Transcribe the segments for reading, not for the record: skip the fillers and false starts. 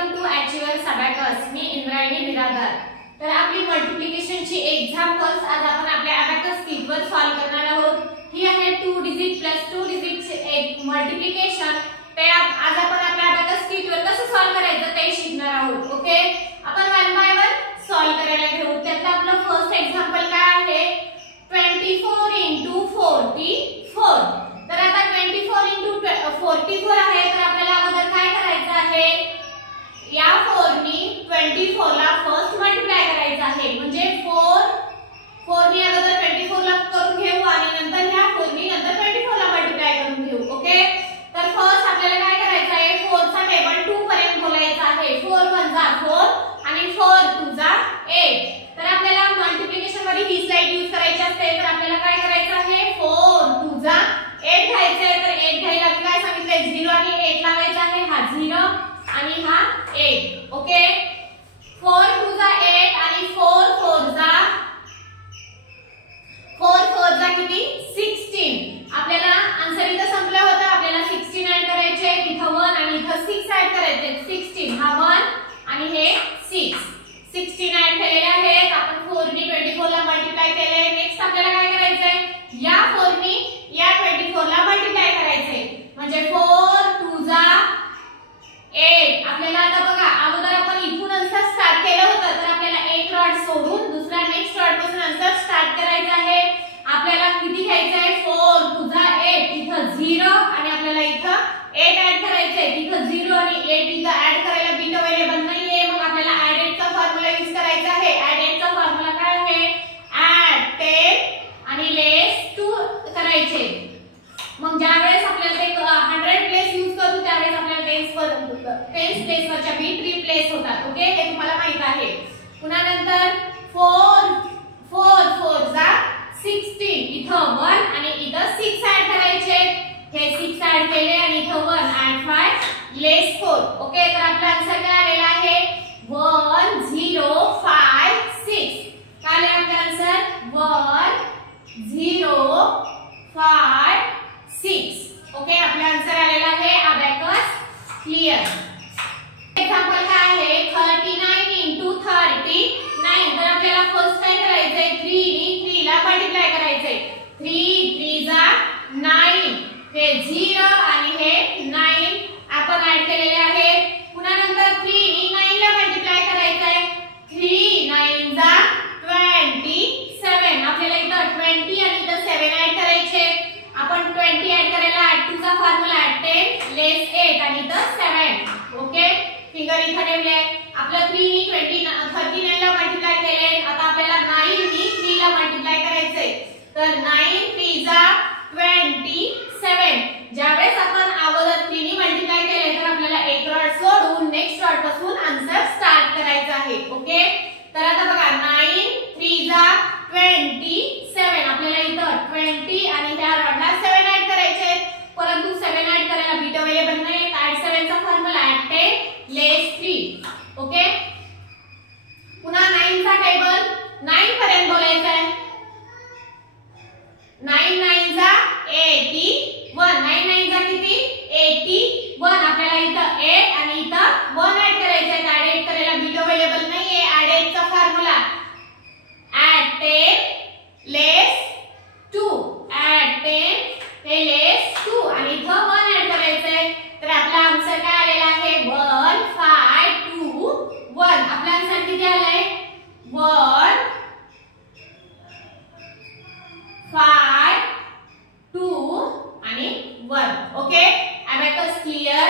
Welcome to achievers abacus. मी इंद्रायणी बिरादर. तर आपली मल्टिप्लिकेशनची एक्झाम्पल्स आज आपण आपल्या अबॅकस कीटवर सॉल्व करणार आहोत. ही आहे 2 डिजिट प्लस 2 डिजिट एक मल्टिप्लिकेशन. ते आज आपण आपल्या अबॅकस कीटवर कसं सॉल्व करायचं ते शिकणार आहोत. ओके, आपण वन बाय वन सॉल्व करायला घेऊ. त्यात आपलं फर्स्ट एक्झाम्पल काय आहे, 24 * 44. तर आता 24 * 44 आहे. तर आपल्याला अगोदर काय करायचं आहे, या 4 नी 24 ला फर्स्ट मल्टिप्लाय करायचं आहे. म्हणजे 4 नी अगोदर 24 ला करून घेऊ आणि नंतर ह्या 4 नी नंतर 24 ला मल्टिप्लाय करून घेऊ. ओके, तर फर्स्ट आपल्याला काय करायचं आहे, 4 चा टेबल 2 पर्यंत बोलायचा आहे. 4 1 जा 4 आणि 4 2 जा 8. तर आपल्याला मल्टिप्लिकेशन मध्ये ही स्लाइड यूज करायची असते. तर आपल्याला काय करायचं आहे, 4 2 जा 8 घ्यायचं आहे. तर 8 घ्यायला काय सांगितलंय, 0 आणि 8 लावायचा आहे. हा 0 आणि हा 8. ओके, 4 2 जा 8 आणि 4 4 जा किती, 16. आपल्याला आन्सर इथं संपलं होतं. आपल्याला 16 ऍड करायचे, इथं 1 आणि इथं 6 ऍड करायचे. 16 हा 1 आणि हे 6. 16 ऍड केलेले आहेत. आपण 4 नी 24 ला मल्टिप्लाय केले. नेक्स्ट आपल्याला काय करायचंय, या 4 नी या 24 ला मल्टिप्लाय करायचंय. म्हणजे 4 2 जा 8. आपल्याला आता बघा, अगोदर आपण इथून आन्सर स्टार्ट केलं होतं. तर आपल्याला एक रॉड सोडून दुसरा नेक्स्ट रॉड पासून आन्सर स्टार्ट करायचा आहे. आपल्याला किती घ्यायचं आहे, 4 2 जा 8, इथं 0 आणि आपल्याला इथं 8 ऍड करायचंय. इथं 0 आणि 8 इथं ऍड करायला बिट अवेलेबल नाहीये. मग आपल्याला ऍड 8 चा फॉर्म्युला यूज करायचा आहे. ऍड 8 चा फॉर्म्युला काय आहे, ऍड 10 आणि लेस 2 करायचे. मग ज्यावेळेस आपल्याला ते 100 प्लेस यूज करू त्यावेळेस आपल्याला 10 प्लेस वरच्या बिट रिप्लेस होतात. ओके, हे तुम्हाला माहित आहे. पुन्हा नंतर 4 4 जा 16, इथं 1 आणि इथं 6 ऍड करायचे. हे 6 ऍड केले आणि इथं 1 ऍड 5 लेस 4. ओके, तर आपला आन्सर काय आलेला आहे, 1 0 5 6. काय आले आपला आन्सर, 1 0 5 6. ओके, आपला आन्सर आलेला आहे अबॅकस क्लियर. एक्झाम्पल काय आहे, 39 * 39. तर आपल्याला फर्स्ट काय करायचंय, 3 नी 3 ला मल्टिप्लाय करायचंय. 3 3 जा 9, हे 0 आणि हे 9 आपण ऍड केलेले आहे. पुन्हा नंतर 3 नी 9 ला मल्टिप्लाय करायचंय. 3 9 जा 27. आपल्याला इथं 20 आणि इथं 7 ऍड करायचे. आपण 20 ऍड करायला ऍड 2 चा फॉर्म्युला ऍड 10 लेस 8 आणि इथं 7. ओके, फिगर इथं ठेवले. आपलं 3 नी 39 ला मल्टिप्लाय केले. आता आपल्याला 9 नी 3 ला मल्टिप्लाय करायचंय. तर 9 3 जा 27. ज्यावेळेस आपण अगोदर 3 नी मल्टिप्लाय केले तर आपल्याला एक रॉड सोडून नेक्स्ट रॉड पासून आन्सर स्टार्ट करायचा आहे. ओके, तर आता बघा, 9 3 जा 27. आपल्याला इथं 20 आणि त्या रॉडला 7 ऍड करायचे. परंतु 7 ऍड करायला बिट अवेलेबल नाही. ऍड 7 चा फॉर्म्युला ऍड 10 लेस 3. ओके, पुन्हा 9 चा टेबल 9 पर्यंत बोलायचा आहे. 9 9 जा 81. 9 9 जा किती, 81. आपल्याला इथं 8 आणि इथं 1 ऍड करायचे आहे. ऍड 8 करायला बिट अवेलेबल नाहीये. ऍड 8 चा फॉर्म्युला ऍड 10 लेस 2. ऍड 10 हे लेस 2 आणि इथं 1 ऍड करायचंय. तर आपला आन्सर काय आलेला आहे, 1 5 2 1. आपला आन्सर किती आलाय, 1 5 2 आणि 1. Okay, abacus clear.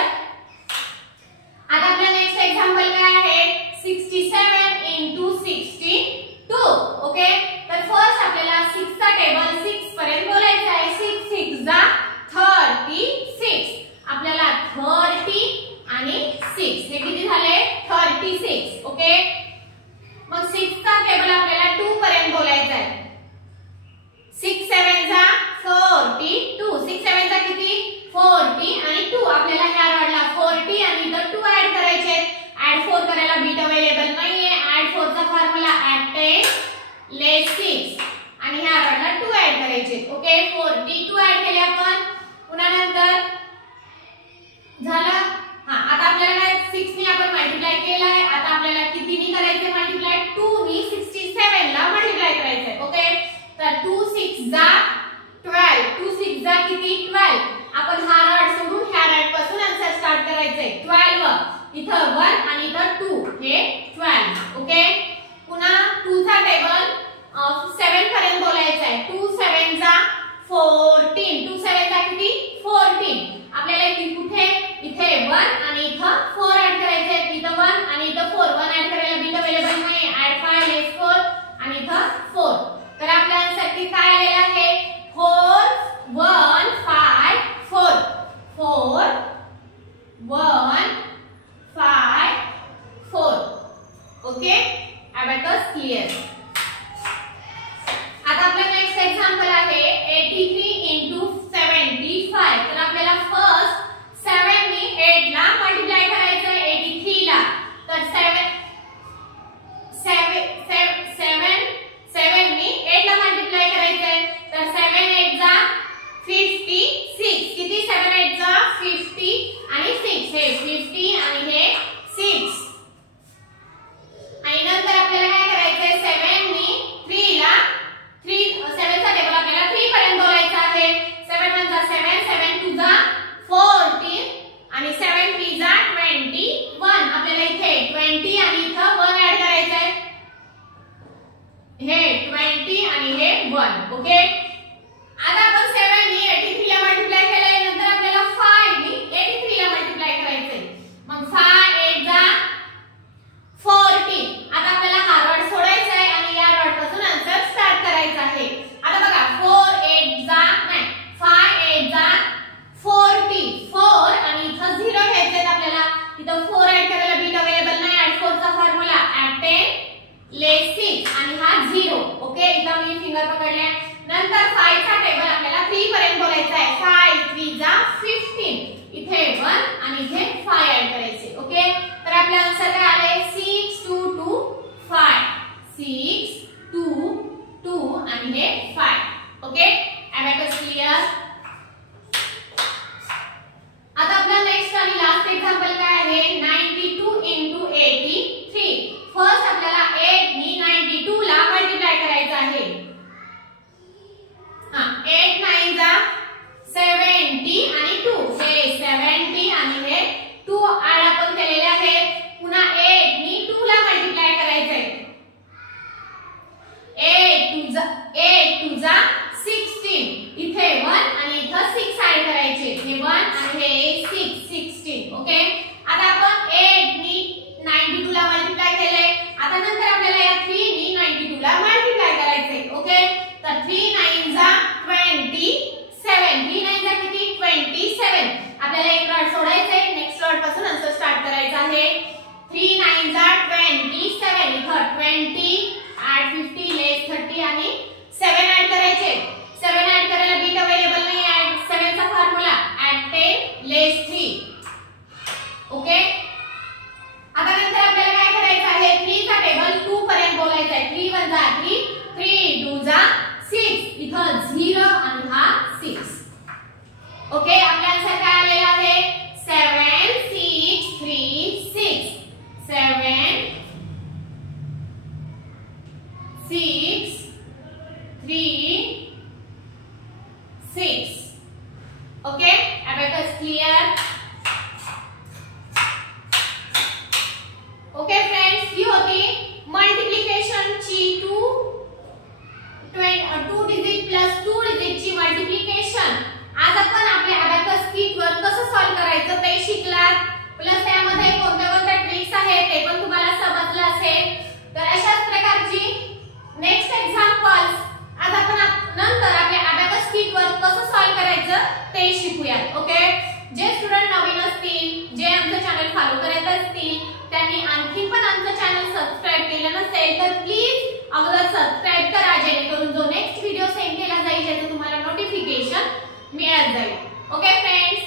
आता आपला नेक्स्ट एक्झाम्पल काय आहे, 67 * 62. ओके, तर फर्स्ट आपल्याला 6 चा टेबल 6 पर्यंत बोलायचा आहे. 6 6 जा 36. आपल्याला 30 आणि 6 हे किती झाले, 36. ओके, मग 6 चा टेबल आपल्याला 2 पर्यंत बोलायचा आहे. 6 7 जा 42. 6 7 जा किती, 40 आणि 2. आपल्याला ह्या रॉडला 40 आणि इथं 2 ऍड करायचे. ऍड 4 करायला बिट अवेलेबल नाहीये. ऍड 4 चा फॉर्म्युला ऍड 10 लेस 6 आणि ह्या रॉडला 2 ऍड करायचे. ओके, 42 ऍड केले आपण. पुन्हा नंतर झालं जा 12, 2 6 जा किती 12. आपण हा रॉड सोडून ह्या रॉड पासून आन्सर स्टार्ट करायचंय. 12 इथं 1 आणि इथं 2 हे 12. ओके, पुन्हा 2 चा टेबल 7 पर्यंत बोलायचा आहे. 2 7 जा 14, 2 7 जा किती 14. आपल्याला इथे कुठे इथे 1 आणि इथं 4 ऍड करायचे आहेत. इथं 1 आणि इथं 4, 1 ऍड करायला बिट अवेलेबल नाही. ऍड 5 लेस 4 आणि इथं 4. तर आपल्या आन्सर की काय आलेला आहे 4 1 5 4. 4 1 5 4. Okay, abacus clear. आता आपला नेक्स्ट एक्झाम्पल आहे 83 into 75. तर आपल्याला फर्स्ट 7 नी 8 ला मल्टिप्लाय करायचं आहे 83 ला. तर 7 नी 8 ला मल्टिप्लाय करायचं आहे. तर 7 8 जा 56. किती 7 8 जा 50 आणि 6 हे 50 आणि हे 6. आणि नंतर आपल्याला काय करायचंय 7 नी 3 ला 7 चा टेबल आपल्याला 3 पर्यंत बोलायचं आहे. 7 1 जा 7, 7 2 जा 14 आणि 7 3 जा 21. आपल्याला इथे 20 आणि इथं 1 ऍड करायचं आहे. हे 20 आणि हे 1. ओके, आता आपण 7 नी 83 ला मल्टिप्लाय केलंय. नंतर आपल्याला 5 नी 83 ला मल्टिप्लाय करायचंय. मग 5 8 जा 14. आता आपल्याला हा रॉड सोडायचा आहे आणि या रॉड पासून आन्सर स्टार्ट करायचा आहे. आता बघा 4 8 जा नाही 5 8 जा 40. 4 आणि इथं 0 घ्यायचे आपल्याला. इथं 4 ऍड करायला बिट अवेलेबल नाही. ऍड 4 चा फॉर्म्युला ऍड 10 लेस 6 आणि हा 0. ओके, इथं मी फिंगर पकडले. नंतर 5 चा टेबल आपल्याला 3 पर्यंत बोलायचा आहे. 5 3 जा 15. इथे 1 आणि इथे 5 ऍड करायचे. ओके, तर आपला आन्सर काय आले 6 2 2 5. 6 2 2 आणि हे 5. Okay, abacus clear. आता आपला नेक्स्ट आणि लास्ट एक्झाम्पल काय आहे 92 into 83. फर्स्ट आपल्याला 8 नी 92 ला मल्टिप्लाय करायचं आहे. 8 9 जा 70 आणि 2 हे 70 आणि हे 2 ऍड आपण केलेले आहे. पुन्हा 8 नी 2 ला मल्टिप्लाय करायचंय. 8 2 जा 16. इथे 1 आणि इथं 6 ऍड करायचे. हे 1 आणि हे 6 16. ओके, आता आपण 8 नी 92 ला मल्टिप्लाय केलंय. आता नंतर आपल्याला या 3 नी 92 ला मल्टिप्लाय करायचंय. ओके, तर 3 9 जा 27. 3 9 जा किती 27. आपल्याला एक रॉड सोडायचंय. नेक्स्ट रॉड पासून आन्सर स्टार्ट करायचा आहे. 3 9 जा 27. इथं 20 ऍड 50 लेस 30 आणि 7 ऍड करायचे. 7 ऍड करायला बिट अवेलेबल नाही. ऍड 7 चा फॉर्म्युला ऍड 10 लेस 3. ओके, आता नंतर आपल्याला काय करायचं आहे 3 चा टेबल 2 पर्यंत बोलायचा आहे. 3 1 जा 3, 3 2 जा 6. इथं 0 आणि हा 6. ओके, आपला आन्सर काय आलेला आहे 7 6 3 6. 7 6 3 6. Okay, abacus clear. Okay friends, ही होती मल्टिप्लिकेशनची 2 डिजिट प्लस 2 डिजिट ची मल्टिप्लिकेशन. आज आपण आपल्या अबॅकस किट वर कसं सॉल्व करायचं ते शिकलात. प्लस त्यामध्ये कोणत्या ट्रिक्स आहेत ते पण तुम्हाला समजलं असेल. तर अशाच प्रकारची नेक्स्ट एक्झाम्पल्स आज आपण नंतर आपल्या अबॅकस किट वर कसं सॉल्व करायचं ते शिकूयात. ओके, जे स्टुडंट नवीन असतील, जे आमचं चॅनल फॉलो करत असतील, त्यांनी आणखी पण आमचं चॅनल सबस्क्राइब केलं नसेल तर प्लीज अगोदर सबस्क्राइब करा, जेणेकरून जो नेक्स्ट व्हिडिओ सेंड केला जाईल त्याचं तुम्हाला नोटिफिकेशन मिळत जाईल. Okay friends,